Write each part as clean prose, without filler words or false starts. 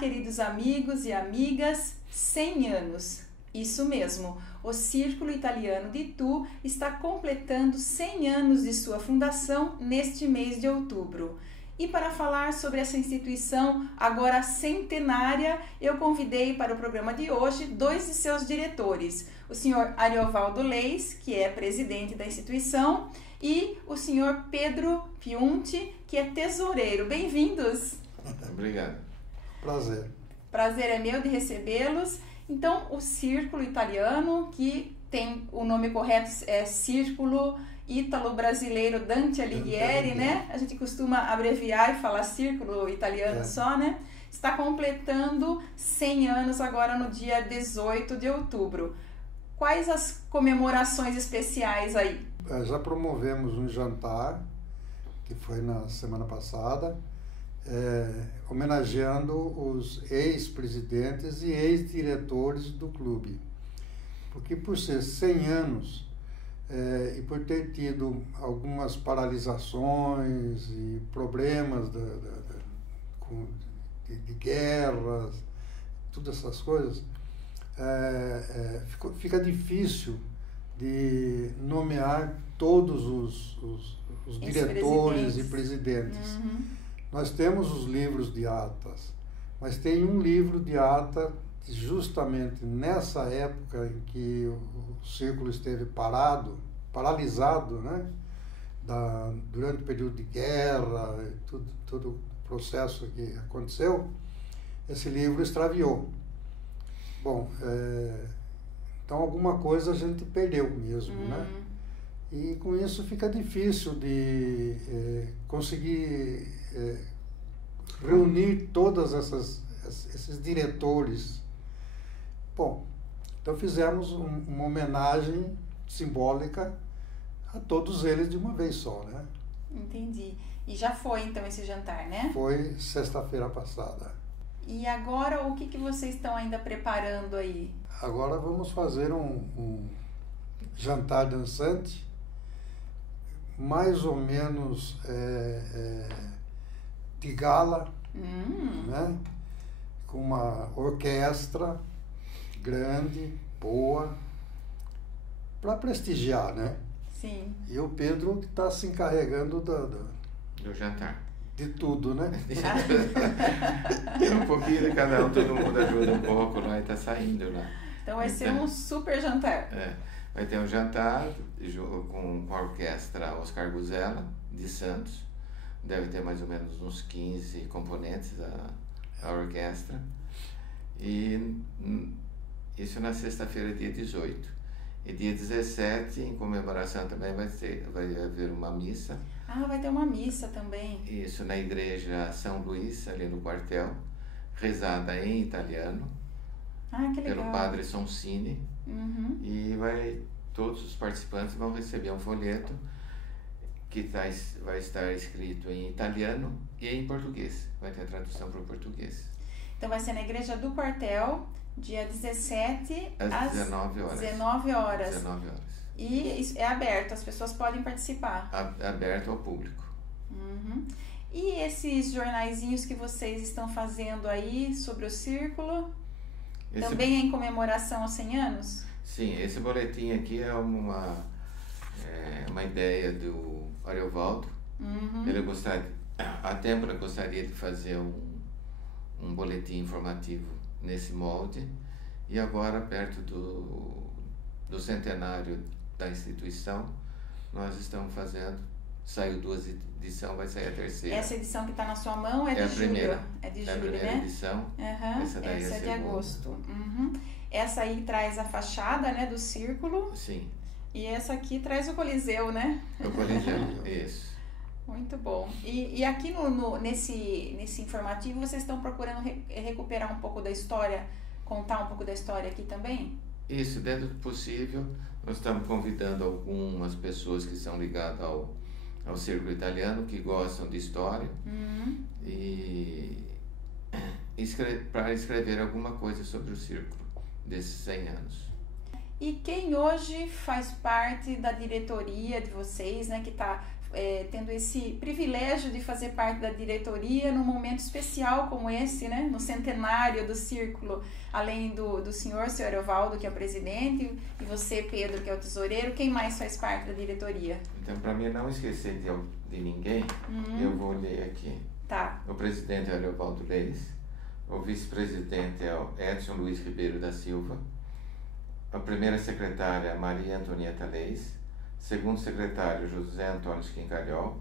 queridos amigos e amigas, 100 anos. Isso mesmo, o Círculo Italiano de Itu está completando 100 anos de sua fundação neste mês de outubro. E para falar sobre essa instituição agora centenária, eu convidei para o programa de hoje 2 de seus diretores, o senhor Ariovaldo Leis, que é presidente da instituição, e o senhor Pedro Piunti, que é tesoureiro. Bem-vindos! Obrigado. Prazer. Prazer é meu de recebê-los. Então, o Círculo Italiano, que tem o nome correto, é Círculo Ítalo-Brasileiro Dante Alighieri, né? A gente costuma abreviar e falar Círculo Italiano só, né? Está completando 100 anos agora no dia 18 de outubro. Quais as comemorações especiais aí? Já promovemos um jantar, que foi na semana passada, homenageando os ex-presidentes e ex-diretores do clube. Porque por ser 100 anos e por ter tido algumas paralisações e problemas de guerras, todas essas coisas, fica difícil de nomear todos os diretores e presidentes. Uhum. Nós temos os livros de atas, mas tem um livro de ata que justamente nessa época em que o círculo esteve paralisado, né? Durante o período de guerra, todo o processo que aconteceu, esse livro extraviou. Bom, então alguma coisa a gente perdeu mesmo, né? E com isso fica difícil de conseguir reunir todos esses diretores. Bom, então fizemos uma homenagem simbólica a todos eles de uma vez só, né? Entendi. E já foi então esse jantar, né? Foi sexta-feira passada. E agora o que vocês estão ainda preparando aí? Agora vamos fazer um jantar dançante, mais ou menos de gala, né? Com uma orquestra grande, boa, para prestigiar, né? Sim. E o Pedro que está se encarregando Do jantar. de tudo, né? Um pouquinho de cada um, todo mundo ajuda um pouco lá e está saindo lá. Então vai ser um super jantar. Vai ter um jantar com a orquestra Oscar Guzella, de Santos. Deve ter mais ou menos uns 15 componentes a orquestra. E isso na sexta-feira, dia 18. E dia 17, em comemoração também, vai haver uma missa. Ah, vai ter uma missa também. Isso, na igreja São Luís, ali no quartel, rezada em italiano. Ah, que legal. Pelo padre Sonsini. Uhum. E todos os participantes vão receber um folheto que vai estar escrito em italiano e em português. Vai ter a tradução para o português. Então vai ser na igreja do quartel, dia 17 às 19 horas. 19 horas. 19 horas. E isso é aberto, as pessoas podem participar. Aberto ao público. Uhum. E esses jornaizinhos que vocês estão fazendo aí sobre o círculo, também é em comemoração aos 100 anos? Sim, esse boletim aqui é uma ideia do Ariovaldo. Uhum. A Têmpora gostaria de fazer um boletim informativo nesse molde, e agora, perto do centenário da instituição, nós estamos fazendo, saiu 2 edições, vai sair a terceira. Essa edição que está na sua mão é de julho? Primeira. É de a julho, primeira né? edição. Uhum. Essa daí essa é a de segunda. agosto. Uhum. Essa aí traz a fachada, né, do círculo. Sim. E essa aqui traz o Coliseu, né? O Coliseu, isso. Muito bom. E aqui nesse informativo vocês estão procurando recuperar um pouco da história, contar um pouco da história aqui também? Isso, dentro do possível. Nós estamos convidando algumas pessoas que são ligadas ao Círculo Italiano, que gostam de história, e para escrever alguma coisa sobre o Círculo desses 100 anos. e quem hoje faz parte da diretoria de vocês, né, que está tendo esse privilégio de fazer parte da diretoria num momento especial como esse, né, no centenário do Círculo, além do senhor, seu Ariovaldo, que é o presidente, e você, Pedro, que é o tesoureiro, quem mais faz parte da diretoria? Então, para mim não esquecer de ninguém, eu vou ler aqui. Tá. O presidente é o Ariovaldo Leis, o vice-presidente é o Edson Luiz Ribeiro da Silva, a primeira secretária Maria Antonieta Leis, segundo secretário José Antônio Quincalhol,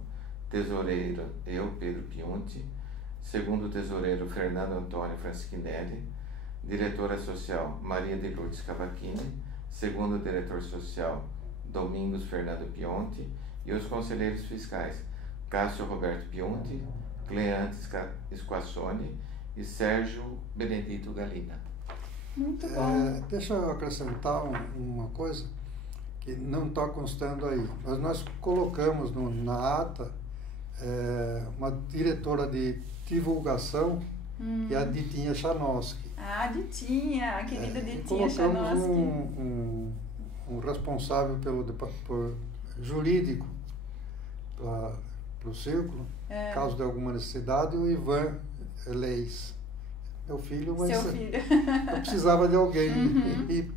tesoureiro eu, Pedro Piunti, segundo tesoureiro Fernando Antônio Francisquinelli, diretora social Maria de Lourdes Cavacchini, segundo diretor social Domingos Fernando Pionti e os conselheiros fiscais Cássio Roberto Pionti, Cleantes Squassoni e Sérgio Benedito Galina. Muito bom. Deixa eu acrescentar uma coisa que não está constando aí, mas nós colocamos na ata uma diretora de divulgação, que é a Ditinha Chanowski. Ah, Ditinha, a querida Ditinha Chanowski. Chanowski. Um responsável por jurídico para o Círculo, caso de alguma necessidade, o Ivan Leis. Meu filho, mas seu filho. Eu precisava de alguém e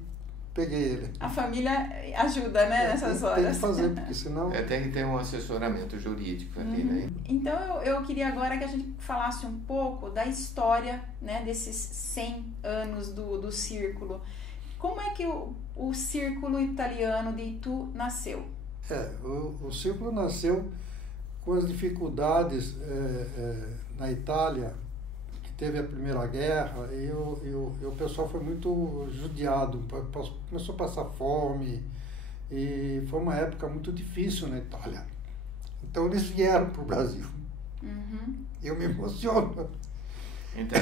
peguei ele. A família ajuda, né, nessas horas. Tem que fazer, porque senão... Tem que ter um assessoramento jurídico ali, né? Então, eu queria agora que a gente falasse um pouco da história, né, desses 100 anos do Círculo. Como é que o Círculo Italiano de Itu nasceu? O Círculo nasceu com as dificuldades na Itália, que teve a Primeira Guerra, e o pessoal foi muito judiado, começou a passar fome, e foi uma época muito difícil na Itália. Então eles vieram para o Brasil. Eu me emociono. Então,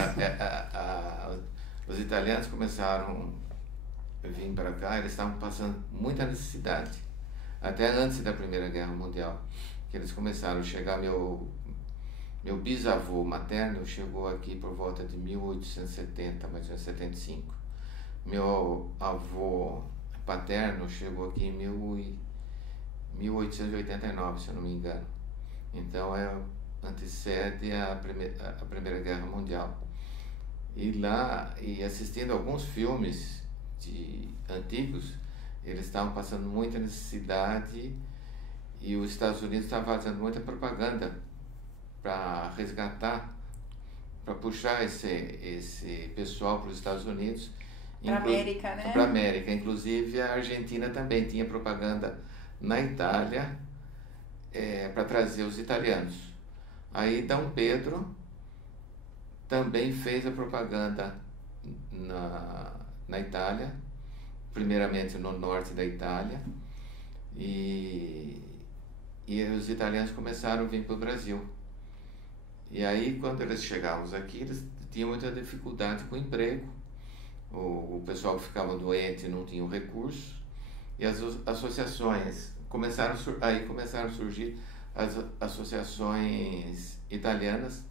os italianos começaram a vir para cá, eles estavam passando muita necessidade, até antes da Primeira Guerra Mundial, que eles começaram a chegar. Meu bisavô materno chegou aqui por volta de 1870, mais ou menos 75. Meu avô paterno chegou aqui em 1889, se eu não me engano. Então antecede a Primeira Guerra Mundial. E lá, assistindo alguns filmes antigos, eles estavam passando muita necessidade e os Estados Unidos estavam fazendo muita propaganda para resgatar, para puxar esse pessoal para os Estados Unidos. Para a América, né? Para a América. Inclusive a Argentina também tinha propaganda na Itália para trazer os italianos. Aí Dom Pedro também fez a propaganda na Itália, primeiramente no norte da Itália, e os italianos começaram a vir para o Brasil. E aí, quando eles chegavam aqui, eles tinham muita dificuldade com o emprego. O pessoal que ficava doente não tinha recurso. E as associações começaram a surgir as associações italianas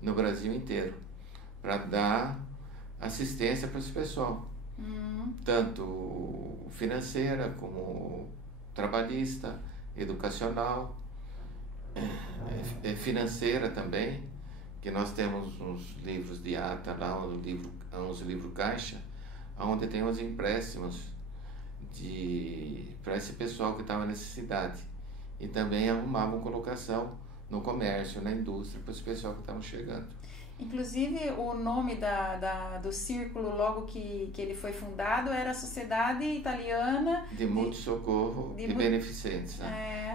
no Brasil inteiro, para dar assistência para esse pessoal. Tanto financeira como trabalhista, educacional, financeira também, que nós temos uns livros de ata lá, uns livros caixa, onde tem os empréstimos para esse pessoal que estava em necessidade, e também arrumavam colocação no comércio, na indústria, para esse pessoal que estavam chegando. Inclusive, o nome do Círculo, logo que ele foi fundado, era a Sociedade Italiana de Multissocorro e Beneficência.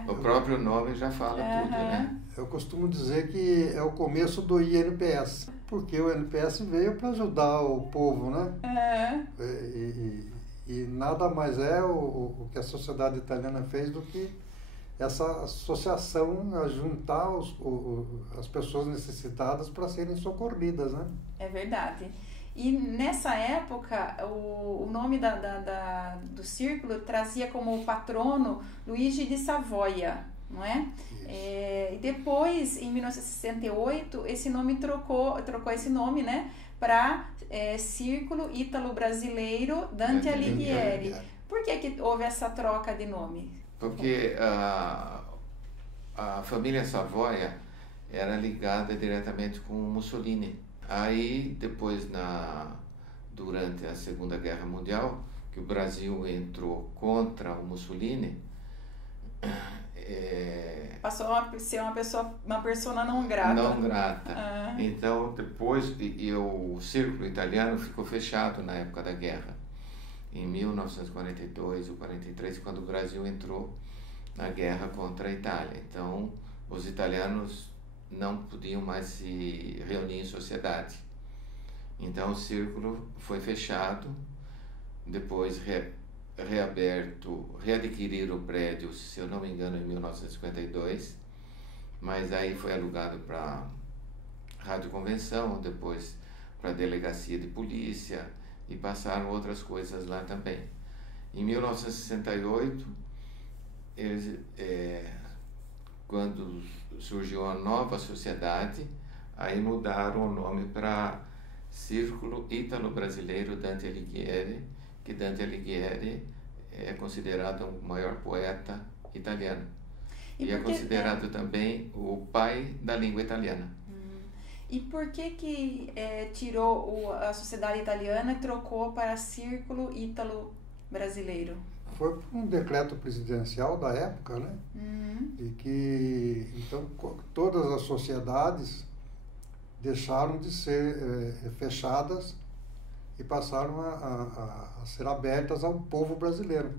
O próprio nome já fala tudo, né? Eu costumo dizer que é o começo do INPS, porque o INPS veio para ajudar o povo, né? E nada mais é o que a Sociedade Italiana fez do que essa associação a juntar as pessoas necessitadas para serem socorridas, né? É verdade. E nessa época, o nome do Círculo trazia como patrono Luigi de Savoia, não é? E depois, em 1968, esse nome trocou esse nome, né, para Círculo Ítalo-Brasileiro Dante Alighieri, Por que houve essa troca de nome? Porque a família Savoia era ligada diretamente com Mussolini. Aí, depois, durante a Segunda Guerra Mundial, que o Brasil entrou contra o Mussolini, passou a ser uma persona não grata. Não grata. Então, depois, o círculo italiano ficou fechado na época da guerra, em 1942 ou 43, quando o Brasil entrou na guerra contra a Itália. Então, os italianos não podiam mais se reunir em sociedade. Então, o círculo foi fechado, depois reaberto, readquiriram o prédio, se eu não me engano, em 1952, mas aí foi alugado para Rádio Convenção, depois para a Delegacia de Polícia, e passaram outras coisas lá também. Em 1968, quando surgiu a nova sociedade, aí mudaram o nome para Círculo Ítalo-Brasileiro Dante Alighieri, que Dante Alighieri é considerado o maior poeta italiano. E é considerado também o pai da língua italiana. E por que tirou a sociedade italiana e trocou para Círculo Ítalo-Brasileiro? Foi por um decreto presidencial da época, né? E que, então, todas as sociedades deixaram de ser fechadas e passaram a ser abertas ao povo brasileiro.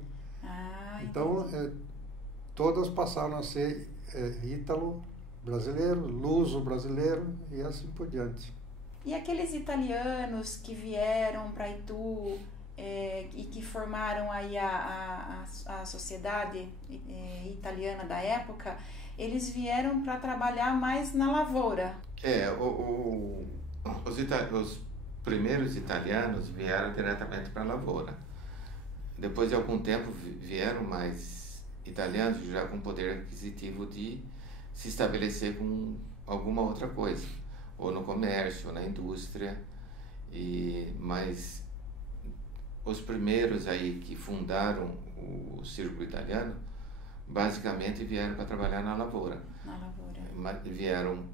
Então, todas passaram a ser ítalo-brasileiro, luso-brasileiro e assim por diante. E aqueles italianos que vieram para Itu e que formaram aí a sociedade italiana da época, eles vieram para trabalhar mais na lavoura. Os primeiros italianos vieram diretamente para a lavoura. Depois de algum tempo vieram mais italianos já com poder aquisitivo de se estabelecer com alguma outra coisa, ou no comércio, ou na indústria, mas os primeiros aí que fundaram o Círculo Italiano basicamente vieram para trabalhar na lavoura. Vieram,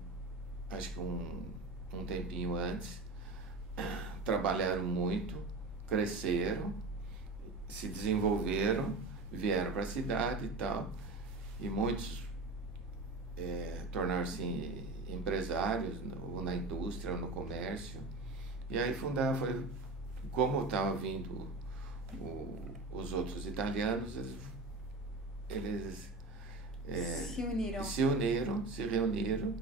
acho que um tempinho antes, trabalharam muito, cresceram, se desenvolveram, vieram para a cidade e tal, e muitos tornaram-se empresários, ou na indústria, ou no comércio, e aí fundaram, como estavam vindo os outros italianos, eles se reuniram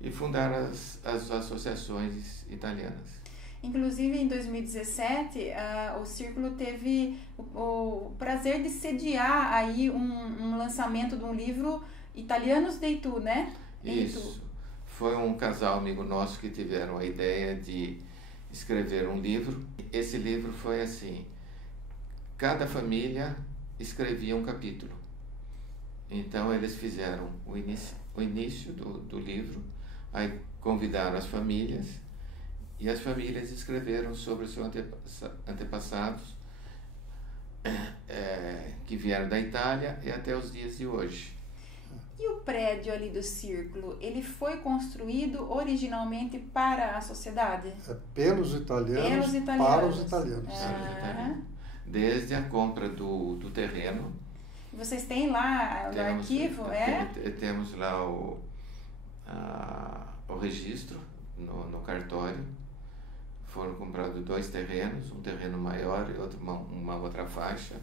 e fundaram as associações italianas. Inclusive, em 2017, o Círculo teve o prazer de sediar aí um lançamento de um livro Italianos de Itu, né? Isso. Foi um casal amigo nosso que tiveram a ideia de escrever um livro. Esse livro foi assim, cada família escrevia um capítulo. Então, eles fizeram o início do livro, aí convidaram as famílias, e as famílias escreveram sobre os seus antepassados que vieram da Itália e até os dias de hoje. E o prédio ali do Círculo, ele foi construído originalmente para a sociedade? Pelos italianos, para os italianos. Desde a compra do terreno. Vocês têm lá no arquivo? Temos lá o registro no cartório. Foram comprados 2 terrenos, um terreno maior e outro, uma outra faixa.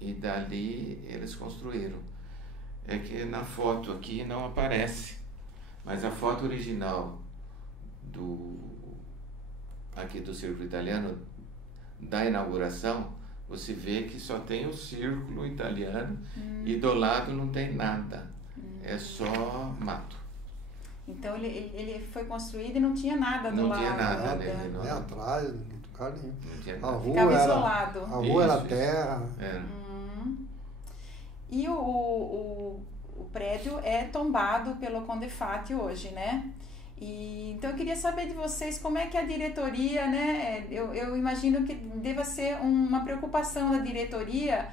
E dali eles construíram. É que na foto aqui não aparece, mas a foto original aqui do Círculo Italiano, da inauguração, você vê que só tem o Círculo Italiano e do lado não tem nada, é só mato. Então ele foi construído e não tinha nada do lado. Não tinha nada nele, não. Nem atrás, nem lugar nenhum. Não tinha nada. Ficava isolado. A rua era terra. E o prédio é tombado pelo Condefat hoje, né? Então eu queria saber de vocês como é que a diretoria, né? Eu imagino que deva ser uma preocupação da diretoria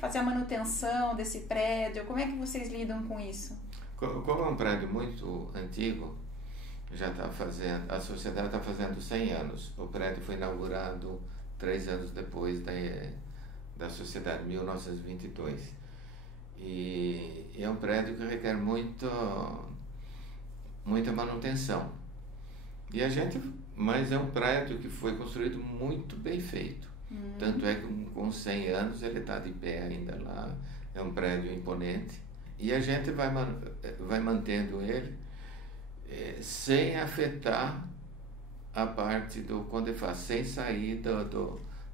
fazer a manutenção desse prédio. Como é que vocês lidam com isso? Como é um prédio muito antigo, a sociedade está fazendo 100 anos. O prédio foi inaugurado 3 anos depois da sociedade, 1922. E é um prédio que requer muita manutenção. Mas é um prédio que foi construído muito bem feito. Tanto é que com 100 anos ele está de pé ainda lá. É um prédio imponente. E a gente vai mantendo ele sem afetar a parte do CONDEFAR, sem sair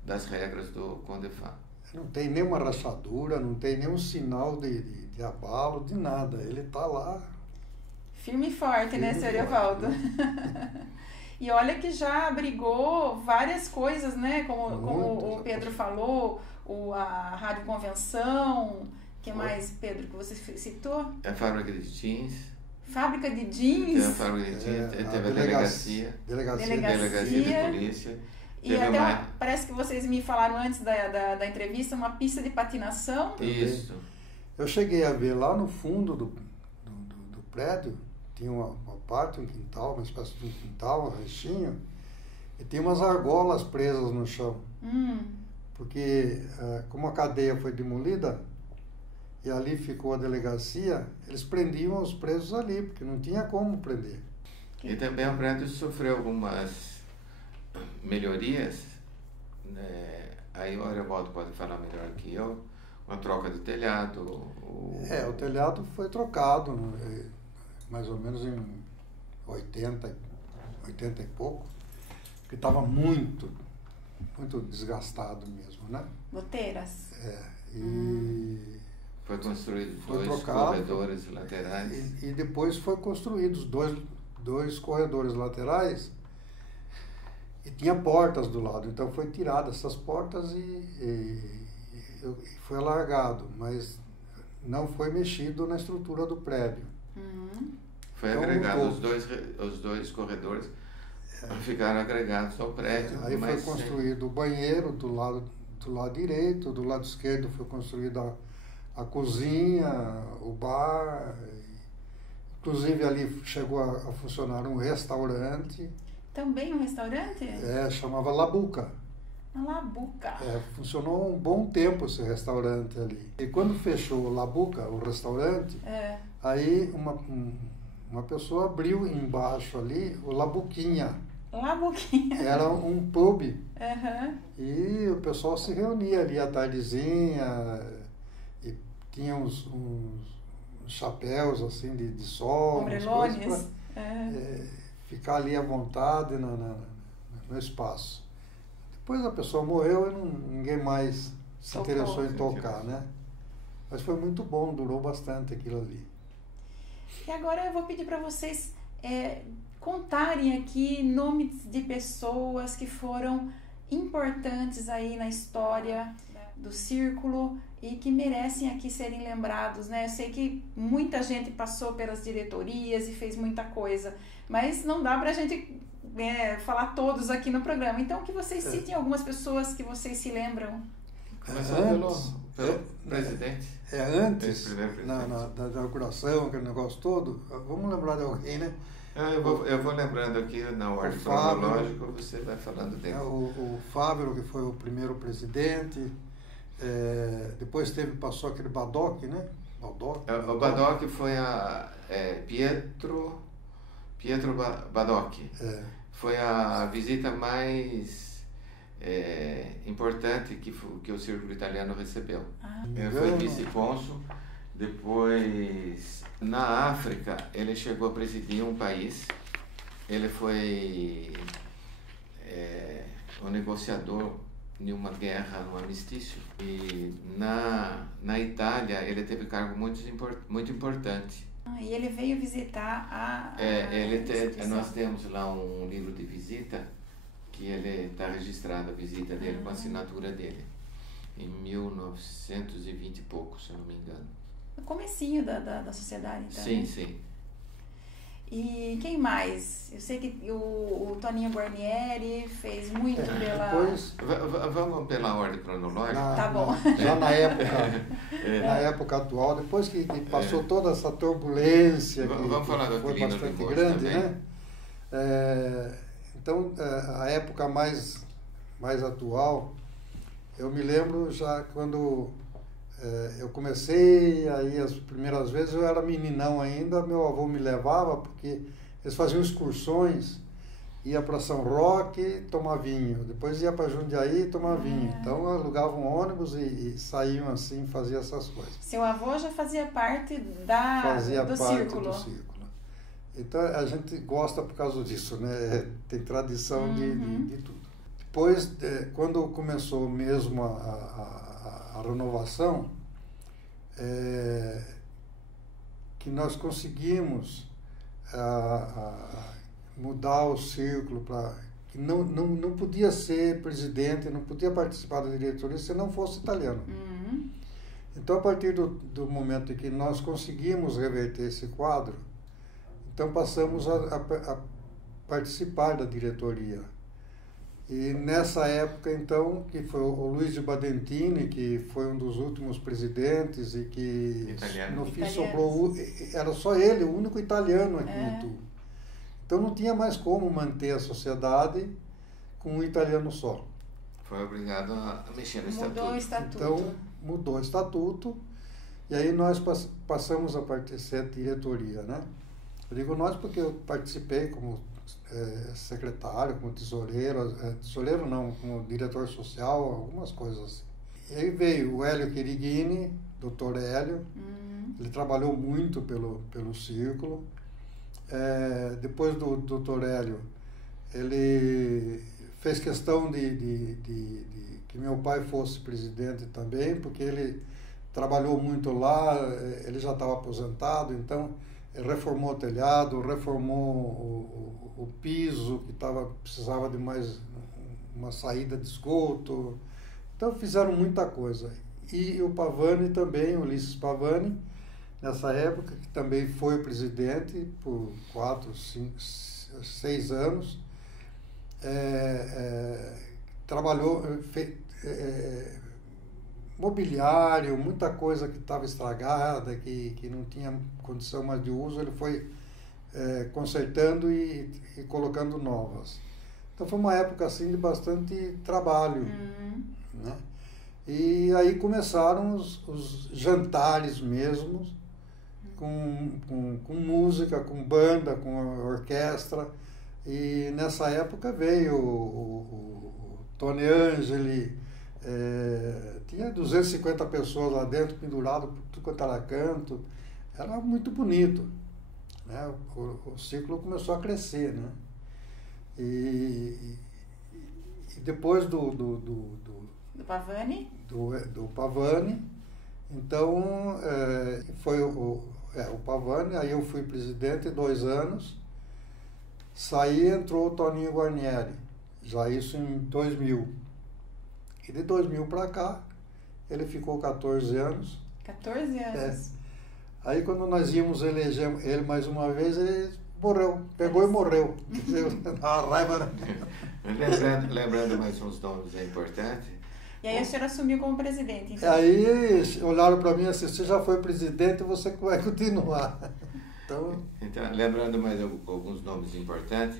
das regras do CONDEFAR. Não tem nenhuma rachadura, não tem nenhum sinal de abalo, de nada. Ele está lá. Firme e forte, né, senhor Evaldo? E olha que já abrigou várias coisas, né? Como o Pedro falou, a Rádio Convenção. O que mais, Pedro, que você citou? A fábrica de jeans. Fábrica de jeans? Tem a fábrica de jeans, teve a delegacia. Delegacia de polícia. E até parece que vocês me falaram antes da entrevista, uma pista de patinação. Isso. Eu cheguei a ver lá no fundo do prédio, tinha uma parte, um quintal, uma espécie de um quintal, um restinho, e tinha umas argolas presas no chão. Porque como a cadeia foi demolida, e ali ficou a delegacia, eles prendiam os presos ali, porque não tinha como prender. E também o prédio sofreu algumas melhorias, né? Aí o Evaldo pode falar melhor que eu, uma troca de telhado. O telhado foi trocado, mais ou menos em 80 e pouco, porque estava muito desgastado mesmo, né? Goteiras. E foi construído foi dois corredores laterais. E depois foi construídos dois corredores laterais e tinha portas do lado. Então foi tirada essas portas e foi alargado, mas não foi mexido na estrutura do prédio. Foi então, agregado, os dois corredores ficaram agregados ao prédio. Aí foi construído o banheiro do lado direito, do lado esquerdo foi construída a cozinha, o bar, inclusive ali chegou a funcionar um restaurante. Também um restaurante? Chamava Labuca. Labuca. Funcionou um bom tempo esse restaurante ali. E quando fechou o Labuca, o restaurante, aí uma pessoa abriu embaixo ali o Labuquinha. Labuquinha. Era um pub. E o pessoal se reunia ali à tardezinha e tinha uns chapéus assim de sol. Ombrelones. Ficar ali à vontade no espaço. Depois a pessoa morreu e ninguém mais se interessou em tocar, né? Mas foi muito bom, durou bastante aquilo ali. E agora eu vou pedir para vocês contarem aqui nomes de pessoas que foram importantes aí na história do Círculo e que merecem aqui serem lembrados, né? Eu sei que muita gente passou pelas diretorias e fez muita coisa, mas não dá pra gente falar todos aqui no programa. Então, que vocês citem algumas pessoas que vocês se lembram. Começando pelo presidente. Antes, da inauguração, aquele negócio todo, vamos lembrar de alguém, né? Eu vou lembrando aqui na ordem cronológica, você vai falando dele. O Fávero, que foi o primeiro presidente, depois passou aquele Badoc, né? O Badoc foi Pietro Badoc. Foi a visita mais importante que o Círculo Italiano recebeu. Ele foi vice-cônsul. Depois, na África, ele chegou a presidir um país. Ele foi um negociador em uma guerra, num armistício. E na Itália, ele teve cargo muito importante. E ele veio visitar nós temos lá um livro de visita, que ele está registrado a visita dele com a assinatura dele, em 1920 e pouco, se eu não me engano. No comecinho da sociedade, então. Sim. E quem mais? Eu sei que o Toninho Guarnieri fez muito pela... Depois, Vamos pela ordem cronológica? Tá bom. Já na época atual, depois que passou toda essa turbulência, Vamos falar do foi Aquilino bastante Limoges grande, também. né? Então, a época mais atual, eu me lembro já quando eu comecei, aí as primeiras vezes eu era meninão ainda, meu avô me levava, porque eles faziam excursões, ia para São Roque tomar vinho, depois ia para Jundiaí tomar vinho. Então alugavam ônibus e saíam assim, faziam essas coisas. Seu avô já fazia parte do círculo. Então a gente gosta por causa disso, né? Tem tradição de tudo. Depois, quando começou mesmo a renovação, que nós conseguimos mudar o círculo para que não podia ser presidente, não podia participar da diretoria se não fosse italiano. Então, a partir do momento em que nós conseguimos reverter esse quadro, então passamos a participar da diretoria. E nessa época, então, que foi o Luiz de Badentini, que foi um dos últimos presidentes e que Italiano. no fim sobrou, era só ele, o único italiano aqui no Itu. Então não tinha mais como manter a sociedade com um italiano só. Foi obrigado a mexer no estatuto. Mudou o estatuto. Então mudou o estatuto e aí nós passamos a ser diretoria, né? Eu digo nós porque eu participei como secretário, como tesoureiro não, como diretor social, algumas coisas assim. E aí veio o Hélio Chirighini, doutor Hélio, ele trabalhou muito pelo círculo. Depois do doutor Hélio, ele fez questão de que meu pai fosse presidente também, porque ele trabalhou muito lá, ele já estava aposentado, então ele reformou o telhado, reformou o piso, que precisava de mais uma saída de esgoto. Então fizeram muita coisa. E o Pavani também, o Ulisses Pavani, nessa época, que também foi presidente por 4, 5, 6 anos, trabalhou, mobiliário, muita coisa que estava estragada, que não tinha condição mais de uso, ele foi consertando e colocando novas. Então foi uma época assim de bastante trabalho, né? E aí começaram os jantares mesmo, com música, com banda, com orquestra. E nessa época veio o Tony Angeli, tinha 250 pessoas lá dentro, pendurado por tudo quanto era canto. Era muito bonito, né? O ciclo começou a crescer, né? E depois do Pavani? Do Pavani, então foi o Pavani, aí eu fui presidente 2 anos, saí e entrou o Toninho Guarnieri, já isso em 2000. E de 2000 para cá, ele ficou 14 anos. 14 anos? Aí quando nós íamos eleger ele mais uma vez, ele morreu, pegou e morreu. A raiva. Lembrando mais uns nomes importantes. E aí a senhora assumiu como presidente, então? Aí olharam para mim assim, você já foi presidente, você vai continuar. Então, lembrando mais alguns nomes importantes,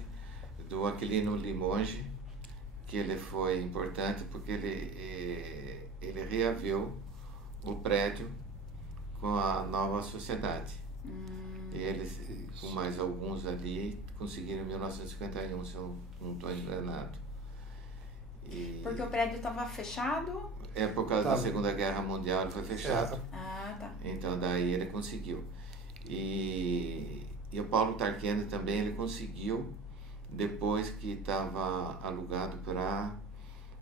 do Aquilino Limoges, que ele foi importante porque ele reaviu o prédio com a nova sociedade. E eles, com mais alguns ali, conseguiram em 1951, se eu não estou enganado. Porque o prédio estava fechado? Por causa da Segunda Guerra Mundial ele foi fechado. Ah, tá. Então daí ele conseguiu. E o Paulo Tarquini também ele conseguiu, depois que estava alugado para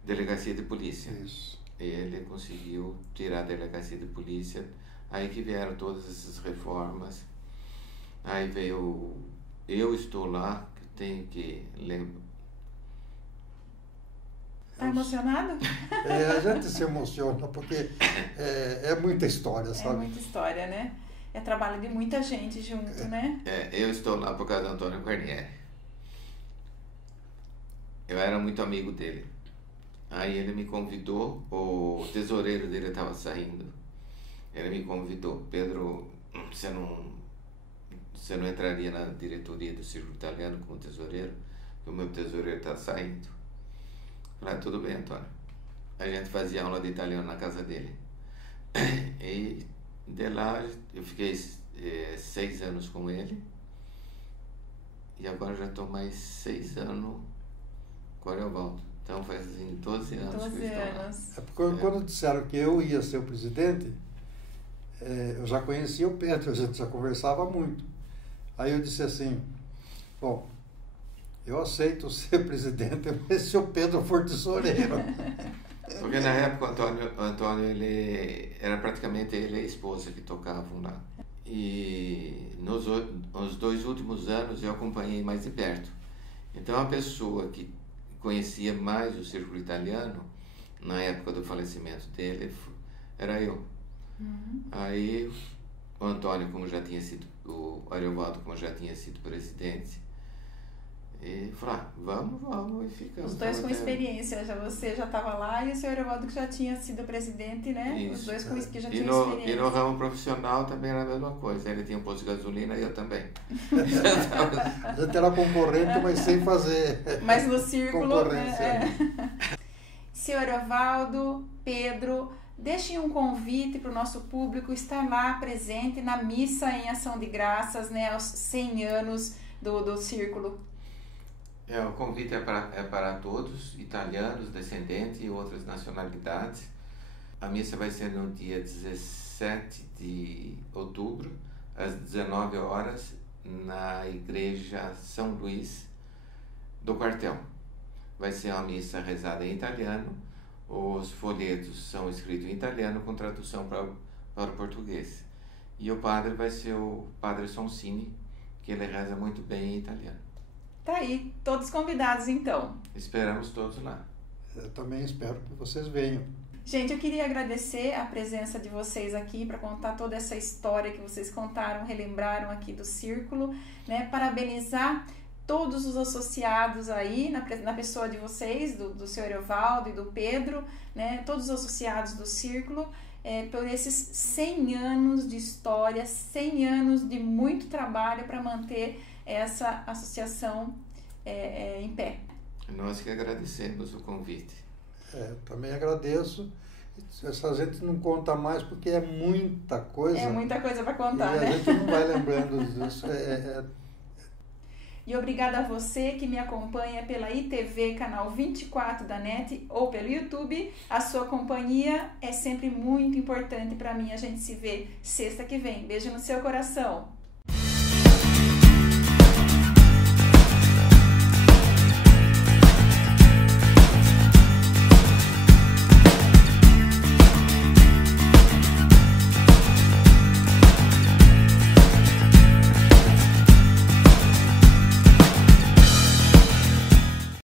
delegacia de polícia. Isso. Ele conseguiu tirar a delegacia de polícia, aí que vieram todas essas reformas. Aí veio Eu Estou Lá, que tenho que lembrar. Está emocionado? A gente se emociona porque é muita história, sabe? É muita história, né? é trabalho de muita gente junto, né? Eu estou lá por causa do Antônio Guarnieri. Eu era muito amigo dele. Aí ele me convidou, o tesoureiro dele estava saindo. Ele me convidou: Pedro, você não entraria na diretoria do Círculo Italiano como tesoureiro? Porque o meu tesoureiro está saindo. Eu falei: tudo bem, Antônio. A gente fazia aula de italiano na casa dele. E de lá eu fiquei 6 anos com ele. E agora já estou mais 6 anos com o Ariovaldo. Então faz assim 12 anos 12 que eu estou lá. anos. Quando disseram que eu ia ser o presidente, eu já conhecia o Pedro, a gente já conversava muito. Aí eu disse assim: bom, eu aceito ser presidente, mas se o Pedro for tesoureiro. Porque na época o Antônio ele era praticamente ele e a esposa que tocavam lá. E nos 2 últimos anos eu acompanhei mais de perto. Então a pessoa que conhecia mais o Círculo Italiano, na época do falecimento dele, era eu. Aí o Antônio, como já tinha sido, o Ariovaldo, como já tinha sido presidente, e falou: vamos, e ficamos. Os dois com experiência, você já estava lá e o senhor Ariovaldo que já tinha sido presidente, né? Isso. Os dois que já tinham experiência. E no ramo profissional também era a mesma coisa, ele tinha um posto de gasolina e eu também. A gente era concorrente, mas sem fazer mas no círculo, concorrência. Senhor Ariovaldo, Pedro, deixem um convite para o nosso público estar lá presente na missa em ação de graças, né, aos 100 anos do Círculo. O convite é para todos, italianos, descendentes e outras nacionalidades. A missa vai ser no dia 17 de outubro, às 19 horas, na Igreja São Luís do Quartel. Vai ser uma missa rezada em italiano. Os folhetos são escritos em italiano com tradução para o português. E o padre vai ser o Padre Sonsini, que ele reza muito bem em italiano. Tá aí, todos convidados então. Esperamos todos lá. Eu também espero que vocês venham. Gente, eu queria agradecer a presença de vocês aqui para contar toda essa história que vocês contaram, relembraram aqui do Círculo, né? Parabenizar todos os associados aí, na pessoa de vocês, do senhor Ariovaldo e do Pedro, né? Todos os associados do Círculo, por esses 100 anos de história, 100 anos de muito trabalho para manter essa associação em pé. Nós que agradecemos o convite. Também agradeço. Essa gente não conta mais porque é muita coisa. É muita coisa para contar, e né? a gente não vai lembrando disso. E obrigada a você que me acompanha pela ITV, canal 24 da NET, ou pelo YouTube. A sua companhia é sempre muito importante para mim. A gente se vê sexta que vem. Beijo no seu coração.